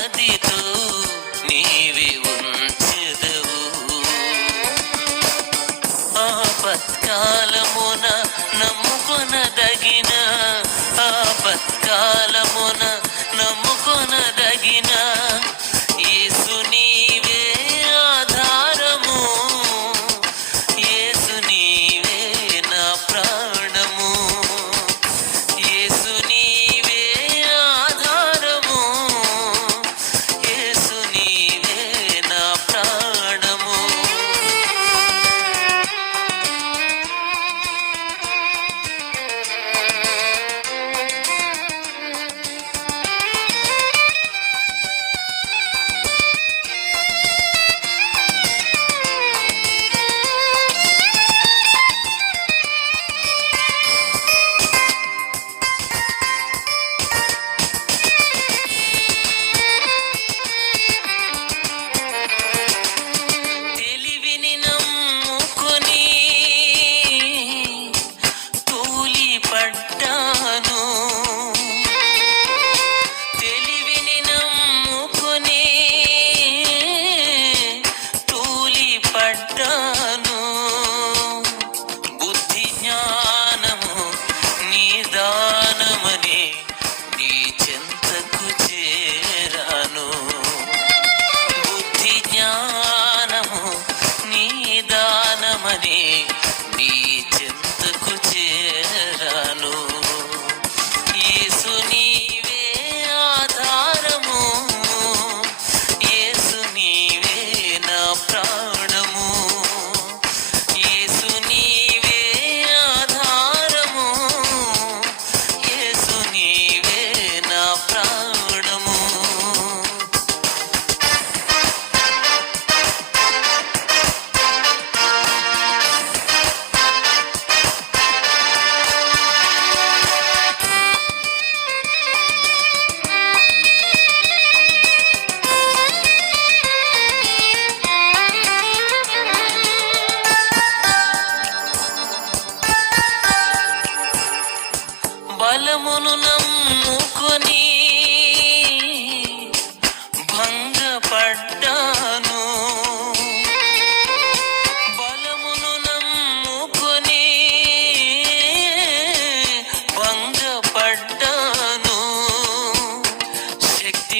సమాధితో నీవి ఉంచెదవు. ఆపత్కాలమున నమ్ముకొనదగిన ఆపత్కాలమున నమ్ముకొనదగిన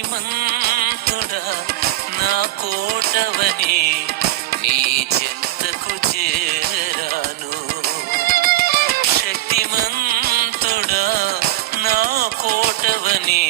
శ్రీమంతుడా నా కోటవని నీ చెంతకు చేరాను. శక్తిమంతుడా నా కోటవని